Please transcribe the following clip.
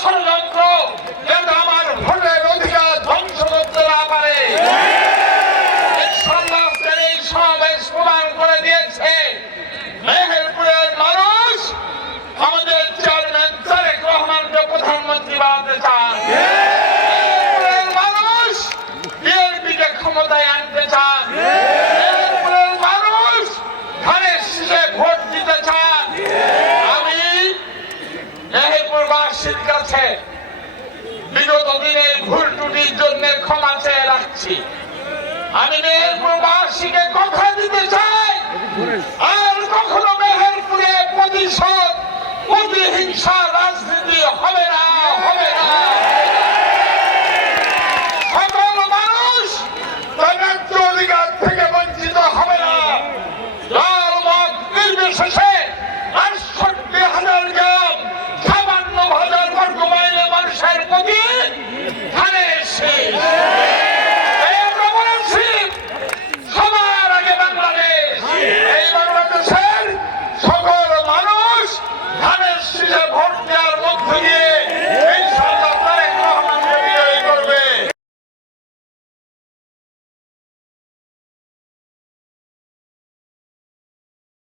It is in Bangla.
ষড়যন্ত্র যাতে আমার ভোটের অধিকার ধ্বংস করতে না পারে। এই সমাবেশ প্রমাণ করে দিয়েছে মেহেরপুরের মানুষ আমাদের চেয়ারম্যান তারেক রহমানকে প্রধানমন্ত্রী বানাতে চান। মেহেরপুরের মানুষ বিএনপিকে ক্ষমতায় আনতে চান। মেহেরপুরের মানুষ ধানের শীষে ভোট দিতে চান। আমি মেহেরপুরবাসীর কাছে বিগত দিনের ভুল ত্রুটির জন্য ক্ষমা চেয়ে রাখছি। আমি মেহেরপুরবাসীকে কথা দিতে চাই, আর কখনো মেহেরপুরে প্রতিশোধ প্রতিহিংসা রাজনীতি হবে না।